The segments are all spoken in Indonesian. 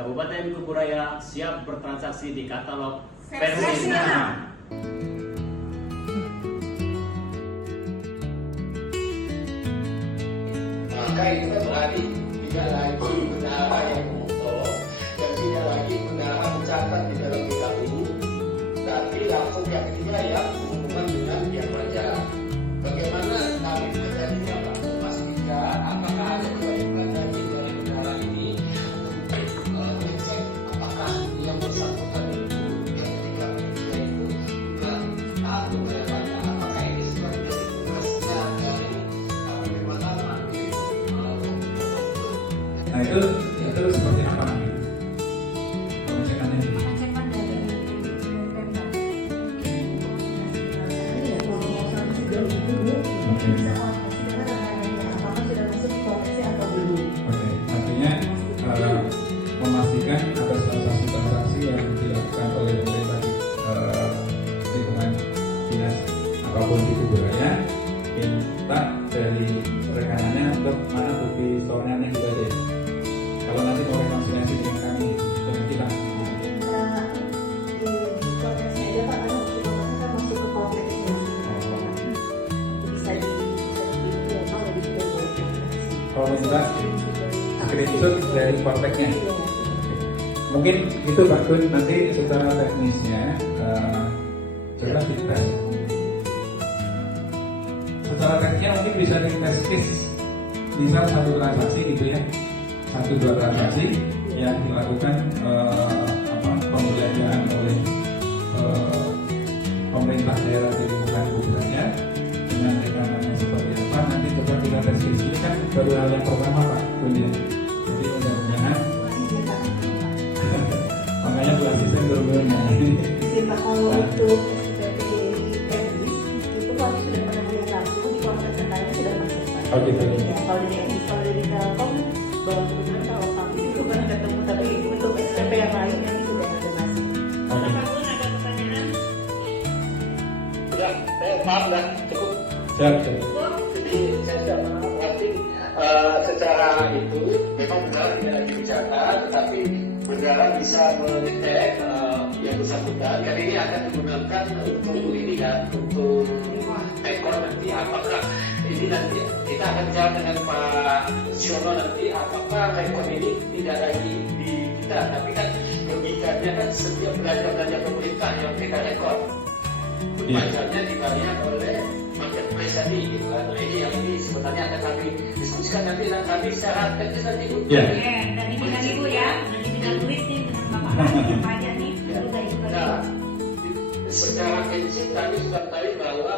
Kabupaten Kuburaya siap bertransaksi di katalog versi 6. Maka itu berarti tidak lagi menara yang mengukur dan tidak lagi menara mencatat di dalam BKU, tapi langsung yang ketiga yang berhubungan dengan yang pajak. Bagaimana tarif terjadinya Pak? Memastikan apakah ada kewajiban dari menara ini untuk mengecek apakah yang bersangkutan itu yang ketiga itu juga taat kepada pajak. Apakah ini sebenarnya tugasnya dari bagaimana Nah itu seperti apa nanti pengecekannya? Pengecekan dari Pemda. Ya, kalau misalnya sudah itu bisa koordinasi dengan rekan-rekannya. Apakah sudah masuk di koordinasi atau belum? Oke, artinya memastikan ada transaksi yang dilakukan oleh pemerintah lingkungan dinas apapun di Kuburaya, minta dari rekanannya untuk mana bukti storennya juga deh. Kalau nanti mau rekonsiliasi dengan kami, dengan kita. Bisa di koordinasi aja Pak, karena kita kan masuk ke koordinasi. Bisa di kalau di koordinasi. Kalau minta screenshot dari kontaknya. Mungkin itu Pak Kun, nanti secara teknisnya coba kita secara teknisnya mungkin bisa di test case, misal satu transaksi gitu ya, 1-2 transaksi yang dilakukan pembelanjaan oleh pemerintah daerah di lingkungan Kuburaya dengan rekanannya seperti apa, nanti coba kita tes case. Ini kan baru hal yang pertama Pak Kun ya. Jadi mudah-mudahan makanya Bu Asisten berguna. Pak, kalau untuk SPP teknis itu kalau sudah pernah melihat langsung di kontrak sekarang sudah masuk Pak. Oh gitu. Ya, kalau dari teknis, kalau dari Telkom baru kebetulan kalau kami itu pernah ketemu, tapi untuk SPP yang lain kami sudah ada masuk. Apakah pun ada pertanyaan? sudah, maaf dah, cukup. Siap. Jadi saya sudah mengerti secara itu memang benar tidak lagi bicara, tetapi negara bisa mendetek yang bersangkutan. Kali ini akan digunakan untuk ini ya, untuk rekor nanti. Apakah ini nanti kita akan bicara dengan Pak Siono nanti, apakah rekor ini tidak lagi di kita, tapi kan logikanya kan setiap belanja pemerintah yang kita rekor. Pajaknya dibayar oleh marketplace tadi, gitu kan. Ini yang ini sebenarnya akan kami diskusikan nanti secara teknis nanti. Ya. Dan ini dengan ibu ya, nanti dengan duit nih, dengan bapak pajak nih, sudah itu tadi. Nah, secara prinsip kami sudah tahu bahwa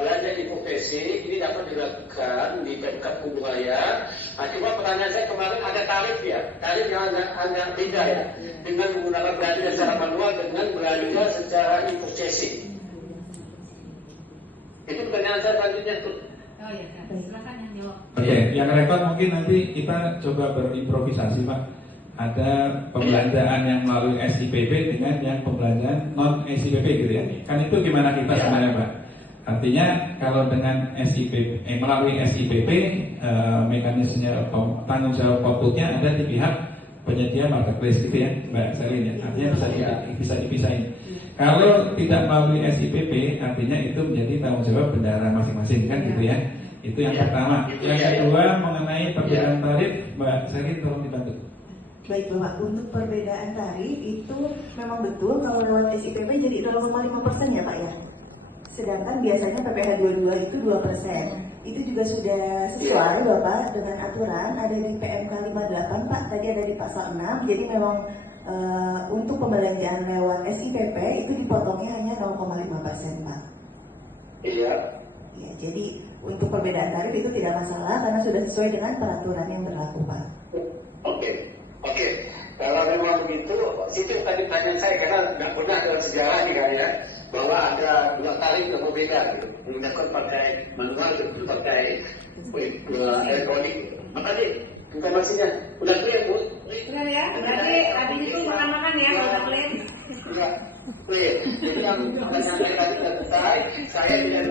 belanja di profesi ini dapat dilakukan di Pemkab Kuburaya. Nah, cuma pertanyaan saya kemarin ada tarif ya, tarif yang agak beda ya, dengan menggunakan belanja secara manual dengan belanja secara e-processing. Itu pertanyaan saya selanjutnya tuh. Oh iya, Kak. Silakan yang jawab. Oke, yang repot mungkin nanti kita coba berimprovisasi Pak. Ada pembelanjaan yang melalui SIPP dengan yang pembelanjaan non SIPP gitu ya. Kan itu gimana kita sebenarnya Pak? Artinya kalau dengan SIPP melalui SIPP mekanismenya tanggung jawab outputnya ada di pihak penyedia marketplace gitu ya Mbak Selin ya. Artinya bisa dipisahin. Kalau tidak melalui SIPP artinya itu menjadi tanggung jawab bendahara masing-masing kan gitu ya. Itu yang pertama. Yang kedua mengenai perbedaan tarif Mbak Selin tolong dibantu. Baik Bapak, untuk perbedaan tarif itu memang betul kalau lewat SIPP jadi 0,5% ya Pak ya. Sedangkan biasanya PPh 22 itu 2%. Itu juga sudah sesuai Bapak dengan aturan ada di PMK 58 Pak, tadi ada di pasal 6. Jadi memang untuk pembelanjaan lewat SIPP itu dipotongnya hanya 0,5% Pak. Iya. Ya, jadi untuk perbedaan tarif itu tidak masalah karena sudah sesuai dengan peraturan yang berlaku Pak. Oke. Kalau memang begitu, situ tadi pertanyaan saya karena nggak pernah dalam sejarah nih kan ya, bahwa ada dua tarif yang berbeda gitu. Menggunakan pakai manual itu pakai elektronik. Makanya informasinya udah clear Bu? Udah ya, berarti habis itu makan-makan ya kalau udah clear. Iya, clear. Jadi yang pertanyaan saya tadi sudah selesai, saya tidak